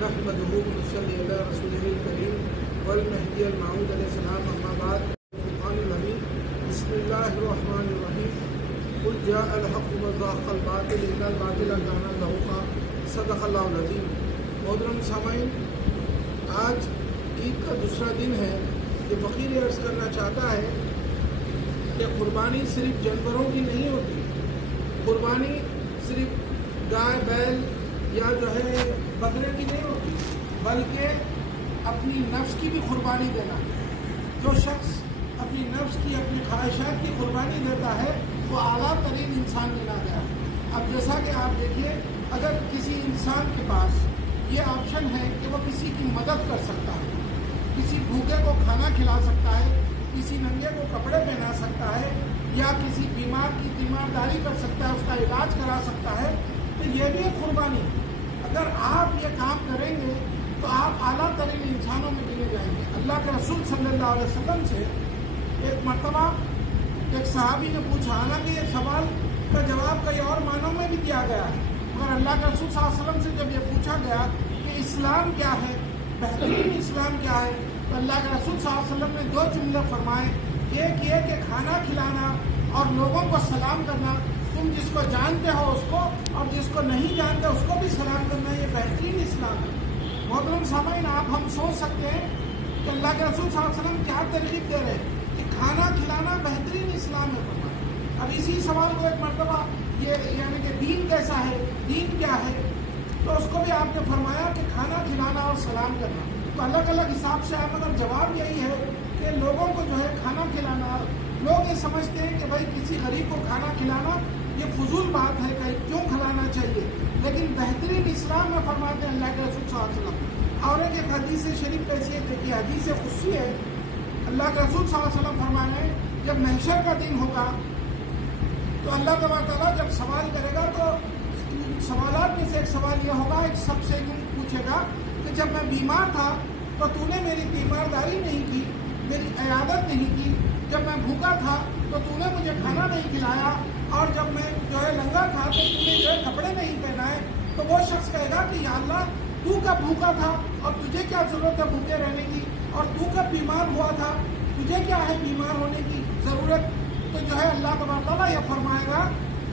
نحمده ونصلي على رسوله الكريم والمهدي الموعود علیہ السلام اما بعد القرآن الحمید بسم اللہ الرحمن الرحیم قل جاء الحق وزهق الباطل ان الباطل كان زهوقا صدق اللہ العظیم۔ محترم سامعین، آج عید کا دوسرا دن ہے کہ فقیر عرض کرنا چاہتا ہے کہ قربانی صرف جانوروں کی نہیں ہوتی، قربانی صرف گائے بیل یا جو ہے بکرے کی نہیں ہوتی، بلکہ اپنی نفس کی بھی قربانی دینا ہے۔ جو شخص اپنی نفس کی، اپنی خواہشات کی قربانی دیتا ہے وہ اعلیٰ ترین انسان گنا گیا ہے۔ اب جیسا کہ آپ دیکھیے، اگر کسی انسان کے پاس یہ آپشن ہے کہ وہ کسی کی مدد کر سکتا ہے، کسی بھوکے کو کھانا کھلا سکتا ہے، کسی ننگے کو کپڑے پہنا سکتا ہے، یا کسی بیمار کی تیمارداری کر سکتا ہے، اس کا علاج کرا سکتا ہے، تو یہ بھی ایک قربانی ہے۔ اگر آپ یہ کام کریں گے تو آپ اعلیٰ ترین انسانوں میں گنے جائیں گے۔ اللہ کے رسول صلی اللہ علیہ وسلم سے ایک مرتبہ ایک صحابی نے پوچھا، حالانکہ یہ سوال کا جواب کئی اور معنوں میں بھی دیا گیا ہے، مگر اللہ کے رسول صلی اللہ علیہ وسلم سے جب یہ پوچھا گیا کہ اسلام کیا ہے، بہترین اسلام کیا ہے، تو اللہ کے رسول صلی اللہ علیہ وسلم نے دو جملے فرمائے۔ ایک یہ کہ کھانا کھلانا اور لوگوں کو سلام کرنا، تم جس کو جانتے ہو اس کو اور جس کو نہیں جانتے اس کو بھی سلام کرنا، یہ بہترین اسلام ہے۔ محترم سامعین، ہم سوچ سکتے ہیں کہ اللہ کے رسول صلی اللہ علیہ وسلم کیا ترغیب دے رہے ہیں کہ کھانا کھلانا بہترین اسلام ہے فرمایا۔ اب اسی سوال کو ایک مرتبہ یہ یعنی کہ دین کیسا ہے، دین کیا ہے، تو اس کو بھی آپ نے فرمایا کہ کھانا کھلانا اور سلام کرنا۔ تو الگ الگ حساب سے آپ اگر جواب یہی ہے کہ لوگوں کو جو ہے کھانا کھلانا، لوگ یہ سمجھتے ہیں کہ بھائی کسی غریب کو کھانا کھلانا یہ فضول بات ہے، کہ کیوں کھلانا چاہیے، لیکن بہترین اسلام میں فرماتے ہیں اللہ کے رسول صلی اللہ علیہ وسلم۔ اور ایک حدیث شریف کیسی ہے دیکھیے، حدیث قدسی ہے، اللہ کے رسول صلی اللہ علیہ وسلم فرمانے ہیں جب محشر کا دن ہوگا تو اللہ تبارک تعالیٰ جب سوال کرے گا تو سوالات میں سے ایک سوال یہ ہوگا، ایک سب سے پوچھے گا کہ جب میں بیمار تھا تو تو نے میری تیمارداری نہیں کی، میری عیادت نہیں کی، جب میں بھوکا تھا تو تو نے مجھے کھانا نہیں کھلایا، اور جب میں جو ہے ننگا تھا تو تو نے جو ہے کپڑے نہیں پہنائے، تو وہ شخص کہے گا کہ یا اللہ تو کب بھوکا تھا اور تجھے کیا ضرورت ہے بھوکے رہنے کی، اور تو کب بیمار ہوا تھا، تجھے کیا ہے بیمار ہونے کی ضرورت۔ تو جو ہے اللہ تبارک تعالیٰ یہ فرمائے گا،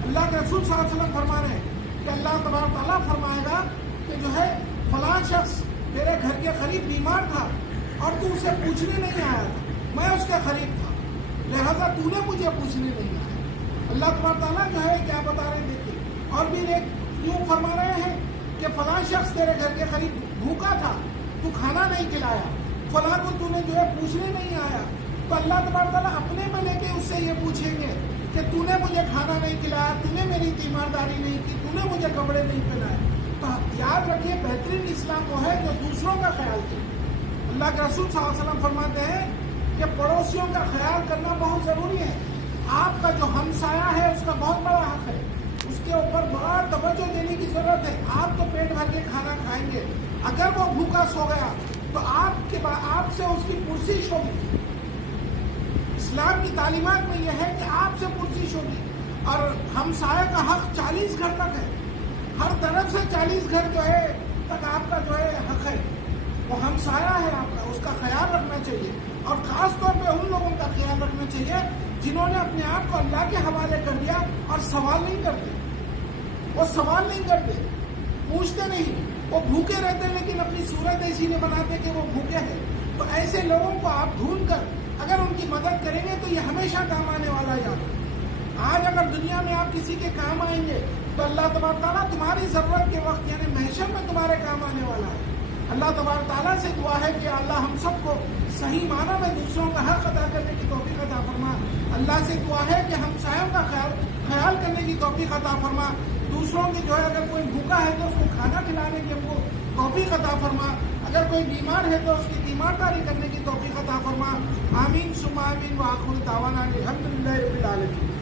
اللہ کے رسول صلی اللہ علیہ وسلم فرما رہے ہیں کہ اللہ تبارک تعالیٰ فرمائے گا کہ جو ہے فلاں شخص تیرے گھر کے قریب بیمار تھا اور تو اسے پوچھنے نہیں آیا تھا، میں اس کے قریب تھا، لہذا تو نے مجھے پوچھنے نہیں آیا۔ اللہ تبارک تعالیٰ جو ہے کیا بتا رہے ہیں دیکھیے، اور بھی ایک یوں فرما رہے ہیں کہ فلاں شخص تیرے گھر کے قریب بھوکا تھا، تو کھانا نہیں کھلایا، فلاں کو تو نے جو ہے پوچھنے نہیں آیا، تو اللہ تبارک تعالیٰ اپنے میں لے کے اس سے یہ پوچھیں گے کہ تو نے مجھے کھانا نہیں کھلایا، تو نے میری تیمارداری نہیں کی، تو نے مجھے کپڑے نہیں پہنائے۔ تو یاد رکھیے بہترین اسلام وہ ہے جو دوسروں کا خیال کرے۔ اللہ کے رسول صلی اللہ علیہ وسلم فرماتے ہیں کہ پڑوسیوں کا خیال کرنا بہت ضروری ہے۔ آپ کا جو ہمسایہ ہے اس کا بہت بڑا حق ہے، اس کے اوپر بڑا توجہ دینے کی ضرورت ہے۔ آپ تو پیٹ بھر کے کھانا کھائیں گے، اگر وہ بھوکا سو گیا تو آپ سے اس کی پرسش ہوگی۔ اسلام کی تعلیمات میں یہ ہے کہ آپ سے پرسش ہوگی، اور ہمسایہ کا حق 40 گھر تک ہے، ہر طرف سے 40 گھر جو ہے تک آپ کا جو ہے حق ہے، وہ ہمسایہ ہے آپ کا، اس کا خیال رکھنا چاہیے، اور خاص طور پہ ان لوگوں کا خیال رکھنا چاہیے جنہوں نے اپنے آپ کو اللہ کے حوالے کر دیا اور سوال نہیں کرتے، وہ سوال نہیں کرتے، پوچھتے نہیں، وہ بھوکے رہتے لیکن اپنی صورت ایسی نہیں بناتے کہ وہ بھوکے ہیں۔ تو ایسے لوگوں کو آپ ڈھونڈ کر اگر ان کی مدد کریں گے تو یہ ہمیشہ کام آنے والا یاد ہے۔ آج اگر دنیا میں آپ کسی کے کام آئیں گے تو اللہ تبارک تعالیٰ تمہاری ضرورت کے وقت یعنی محشر میں تمہارے کام آنے والا ہے۔ اللہ تبارک تعالیٰ سے دعا ہے کہ اللہ ہم سب کو صحیح معنی میں دوسروں کا حق ادا کرنے کی توفیق عطا فرما۔ اللہ سے دعا ہے کہ ہمسایوں کا خیال کرنے کی توفیق عطا فرما۔ دوسروں کی جو ہے اگر کوئی بھوکا ہے تو اس کو کھانا کھلانے کی ہم کو توفیق عطا فرما، اگر کوئی بیمار ہے تو اس کی تیمارداری کرنے کی توفیق عطا فرما۔ آمین ثم آمین وآخر دعوانا الحمدللہ رب العالمین۔